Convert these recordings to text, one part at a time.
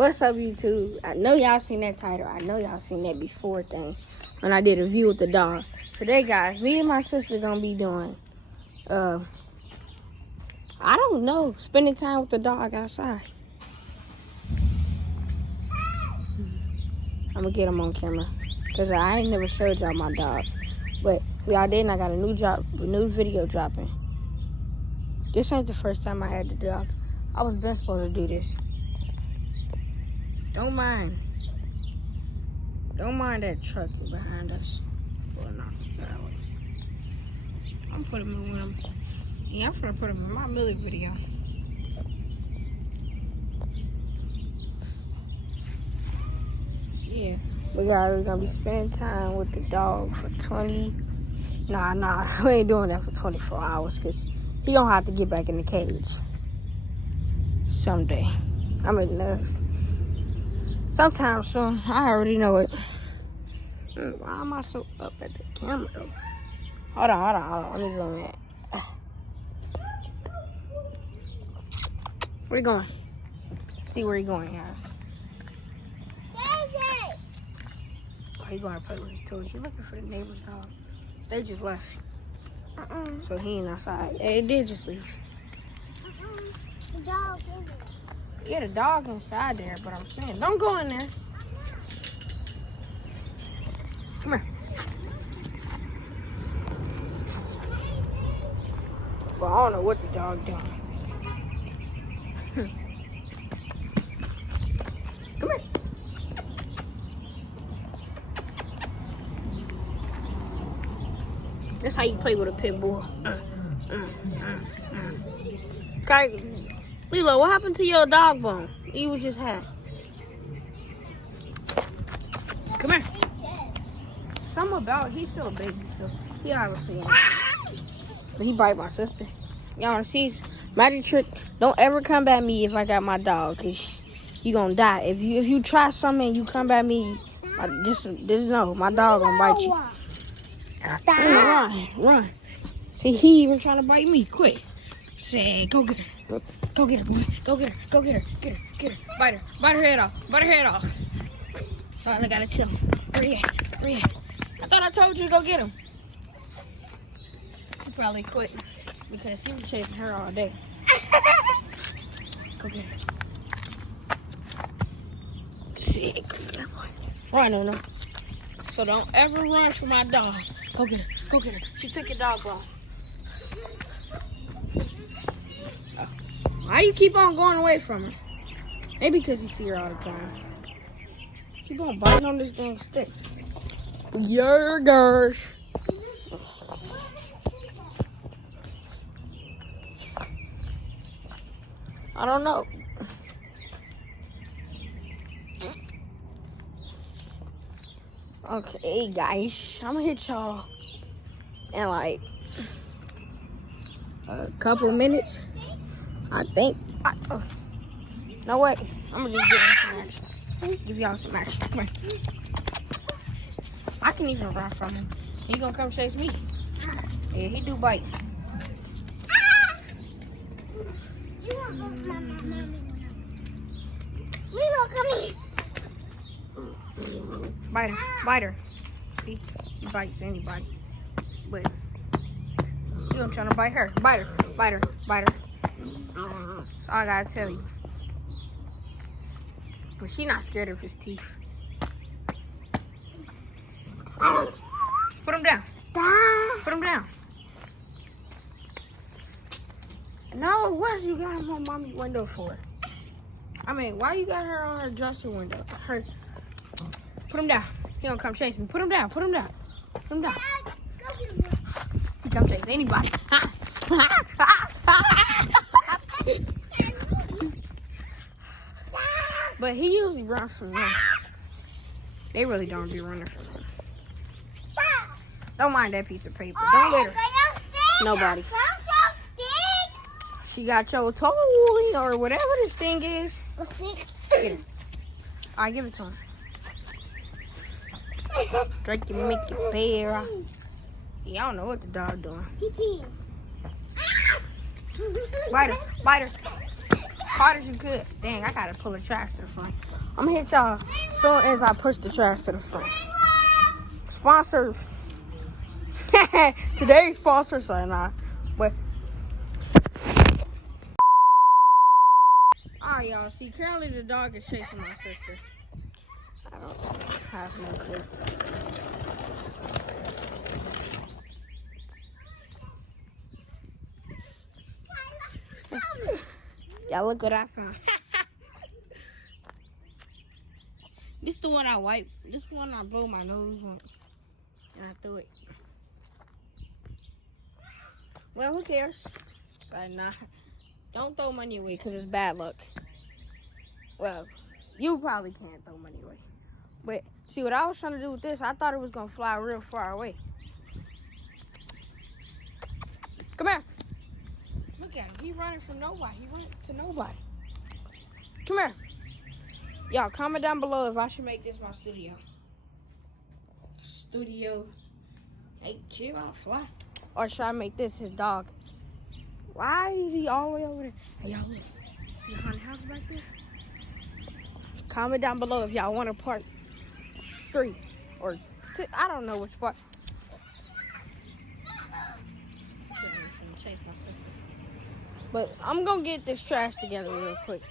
What's up, YouTube? I know y'all seen that title. I know y'all seen that before thing when I did a view with the dog. Today, guys, me and my sister gonna be doing, I don't know, spending time with the dog outside. I'm gonna get him on camera because I ain't never showed y'all my dog. But if y'all didn't, I got a new video dropping. This ain't the first time I had the dog. I was been supposed to do this. Don't mind that truck behind us. I'm putting him in one. Yeah, I'm gonna put him in my Millie video. Yeah, but guys, we're gonna be spending time with the dog for 20. Nah, we ain't doing that for 24 hours because he gonna have to get back in the cage someday. I mean, sometime soon. I already know it. Why am I so up at the camera though? Hold on. Let me zoom in. Where you going? See where you going, guys. Oh, he going to play with his toys. He looking for the neighbor's dog. They just left. So he ain't outside. They did just leave. The dog isn't. Yeah, the dog inside there, but I'm saying, don't go in there. Come here. Well, I don't know what the dog doing. Come here. That's how you play with a pit bull. Okay, Lilo, what happened to your dog bone you just had? Come here. Something about he's still a baby, so he obviously ain't. But he bite my sister. Y'all wanna see his magic trick? Don't ever come at me if I got my dog, cause you gonna die. If you try something and you come at me, just know my dog gonna bite you. Run. See, he even trying to bite me. Quick. Say, go get her. Go get her, boy. Go get her. Get her. Bite her head off. That's all I gotta tell him. Where he at? I thought I told you to go get him. He probably quit because he was chasing her all day. Go get her. See, go get her, boy. Run, no. So don't ever run from my dog. Go get her. She took your dog bone. Why do you keep on going away from her? Maybe because you see her all the time. Keep on biting on this dang stick. Yergers. I don't know. Okay, guys, I'm gonna hit y'all in like a couple minutes. I think. You know what? I'm gonna just give y'all some action. Come here. I can even run from him. He gonna come chase me. Yeah, he do bite. You won't go from my mommy. We won't come here. Bite her. See? He bites anybody. But you don't trying to bite her. Bite her. That's all I gotta tell you. But she not scared of his teeth. Put him down. Put him down. No, what you got him on mommy's window for? I mean, why you got her on her dresser window? Put him down. He gonna come chase me. Put him down. He come chase anybody. But he usually runs from them. They really don't be running from him. Don't mind that piece of paper. Don't let her. Nobody. She got your toy or whatever this thing is. Get it. Alright, give it to him. Drake can make your bear. Yeah, I don't know what the dog doing. Bite her. hard as you could. Dang, I gotta pull the trash to the front. I'm gonna hit y'all soon as I push the trash to the front. Sponsor. Today's sponsor, so nah. But alright, y'all. See, currently the dog is chasing my sister. I don't have no clue. Y'all, look what I found. This the one I wiped. This one I blew my nose on. And I threw it. Well, who cares? So, nah. Don't throw money away because it's bad luck. Well, you probably can't throw money away. But, see, what I was trying to do with this, I thought it was going to fly real far away. Come here. Look at him. He running from nobody. He running to nobody. Come here. Y'all, comment down below if I should make this my studio. Studio. Hey, chill out, fly. Or should I make this his dog? Why is he all the way over there? Hey, y'all, look. See the haunted house back there? Comment down below if y'all want a part 3 or 2. I don't know which part. Chase my sister. But I'm gonna get this trash together real quick.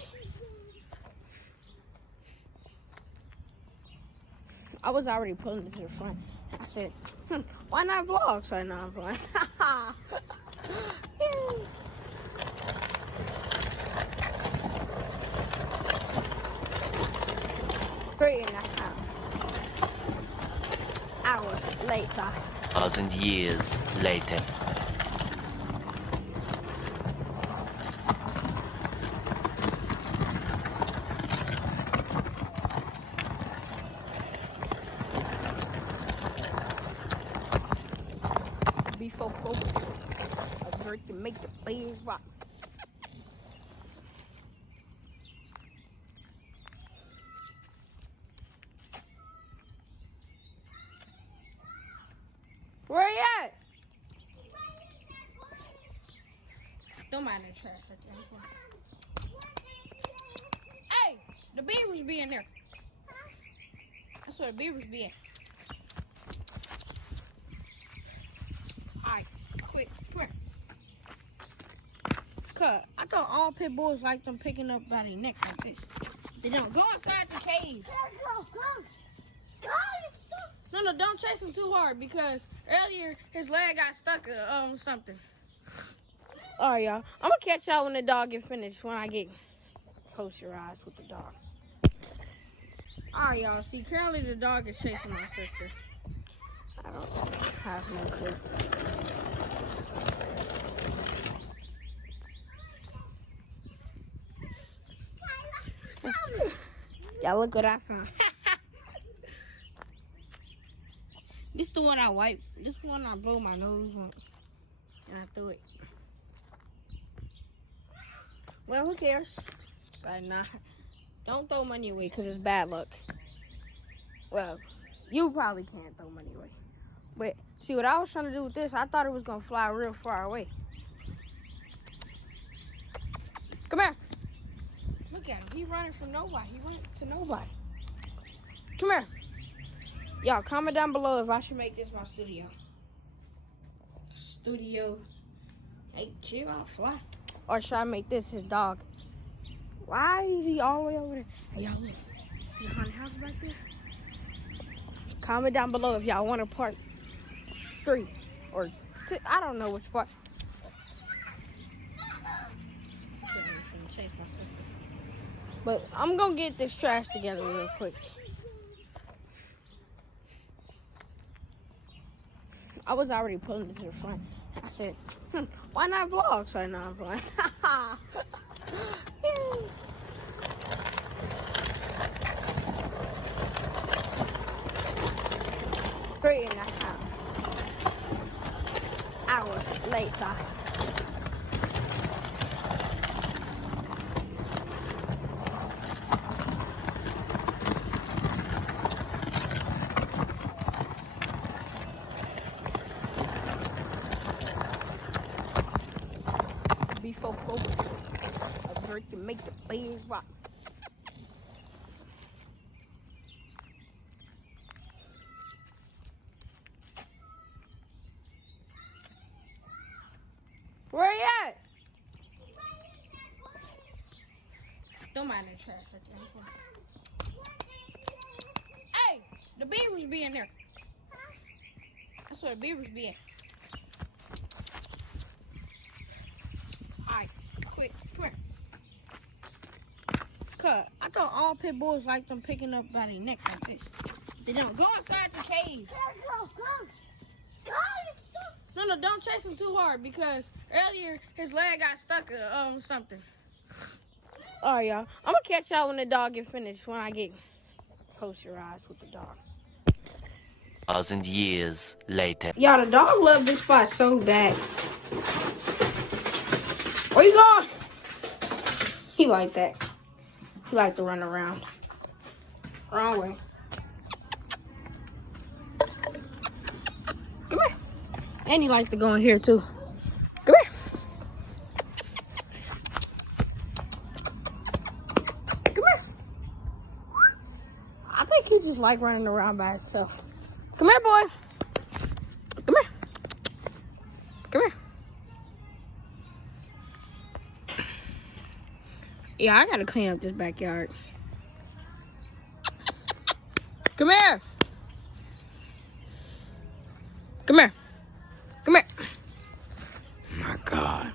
I was already pulling it to the front. I said, why not vlog? So now I'm playing. 3.5 hours later. 1,000 years later. Before folk, a bird can make the bears rock. Where you at? Don't mind that trash right there. Hey, the beavers be in there. That's where the beavers be at. Alright, quick, come here. Cause I thought all pit bulls like them picking up by their neck like this. They don't. Go inside the cage. No, don't chase him too hard because earlier his leg got stuck on something. Alright, y'all. I'm gonna catch y'all when the dog get finished, when I get close your eyes with the dog. Alright, y'all. See, currently the dog is chasing my sister. I don't have no clue. Y'all, look what I found. This the one I wiped. This one I blew my nose on. And I threw it. Well, who cares? So, nah. Don't throw money away because it's bad luck. Well, you probably can't throw money away. But, see, what I was trying to do with this, I thought it was going to fly real far away. Come here. Look at him. He running from nobody. He running to nobody. Come here. Y'all, comment down below if I should make this my studio. Studio. Hey, chill out, fly. Or should I make this his dog? Why is he all the way over there? Hey, y'all, look. See the haunted house back there? Comment down below if y'all want a part 3 or 2. I don't know which part. Chase my sister. But I'm gonna get this trash together real quick. I was already pulling it to the front. I said, why not vlog? So now I'm playing. 3.5 hours later. Before folk, a hurt to make the bears rock. Where you at? Don't mind that trash right there. Hey, the beavers be in there. That's where the beavers be in. Alright, quick, come here. Cause I thought all pit bulls like them picking up by their neck like this. They don't. Go inside the cage. No, don't chase him too hard because earlier his leg got stuck on something. Alright, y'all. I'm gonna catch y'all when the dog get finished, when I get close your eyes with the dog. 1,000 years later. Y'all, the dog loved this spot so bad. Where you going? He like that. He like to run around. Wrong way. Come here. And he like to go in here too. Come here. Come here. I think he just like running around by himself. Come here, boy. Come here. Come here. Yeah, I gotta clean up this backyard. Come here. Come here. Come here. Oh my God.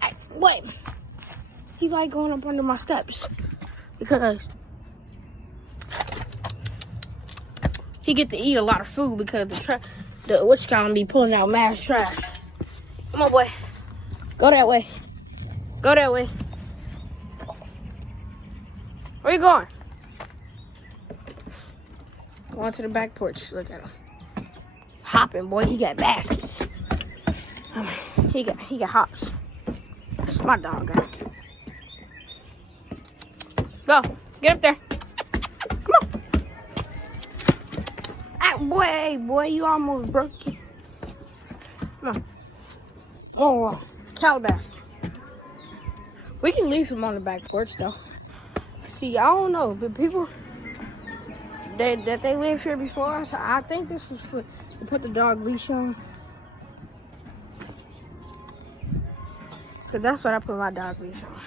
Hey, wait. He like going up under my steps because he get to eat a lot of food because the witch column be pulling out mass trash. Come on, boy. Go that way. Go that way. Where you going? Going to the back porch. Look at him. Hopping, boy. He got baskets. He got hops. That's my dog. Go. Get up there. Come on. Ah, boy, you almost broke it. Come on. Oh, Calabash. We can leave him on the back porch, though. See, I don't know, but people that they live here before us, I think this was for to put the dog leash on. Cause that's what I put my dog leash on.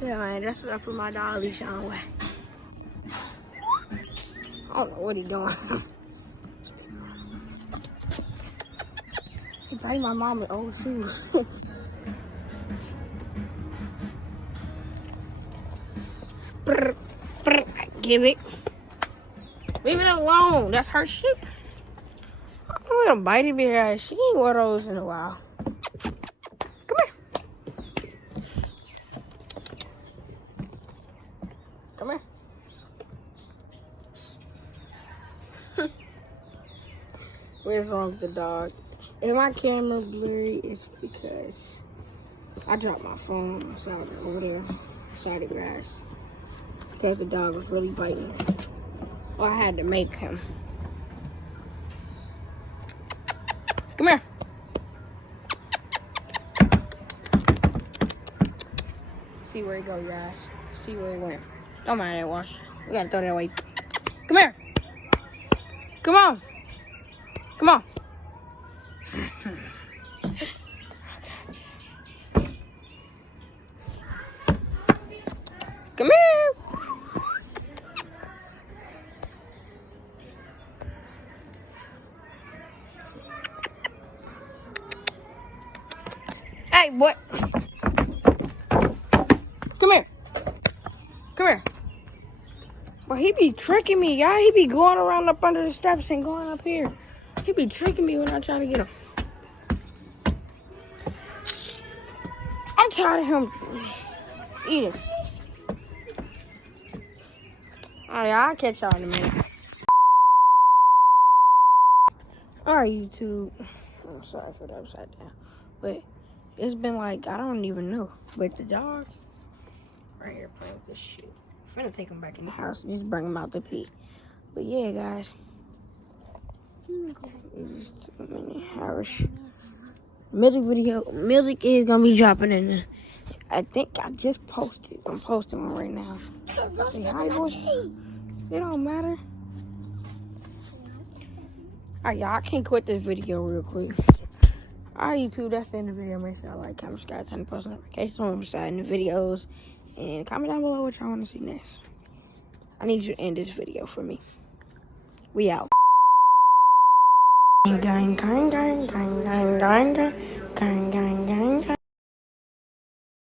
Yeah, man, that's what I put my dog leash on with. I don't know what he's doing. He biting my mom with old shoes. Give it. Leave it alone. That's her shit. I'm gonna bite it because she ain't wore those in a while. Come here. Come here. What's wrong with the dog? If my camera blurry, it's because I dropped my phone over there, beside the grass. Because the dog was really biting me. Or I had to make him. Come here. See where he go, guys. See where he went. Don't mind that wash. We gotta throw that away. Come here. Come on. Come on. Come here. Hey, boy. Come here. Come here. Well, he be tricking me, y'all. He be going around up under the steps and going up here. He be tricking me when I try to get him. I'm tired of him eating stuff. Alright, I'll catch y'all in a minute. Alright, YouTube. I'm sorry for the upside down. But it's been like, I don't even know. But the dog, right here playing with this shit. I'm finna take him back in the house and just bring him out to pee. But yeah, guys. It just took a minute. Music is gonna be dropping in there. I think I just posted. I'm posting one right now. Say hi, boy. It don't matter. Alright, y'all, I can't quit this video real quick. Alright, YouTube, that's the end of the video. Make sure y'all like, comment, subscribe, turn the post notifications on beside in the videos. And comment down below what y'all want to see next. I need you to end this video for me. We out. Gang, gang, gang, gang, gang, gang, gang, gang, gang, gang, gang.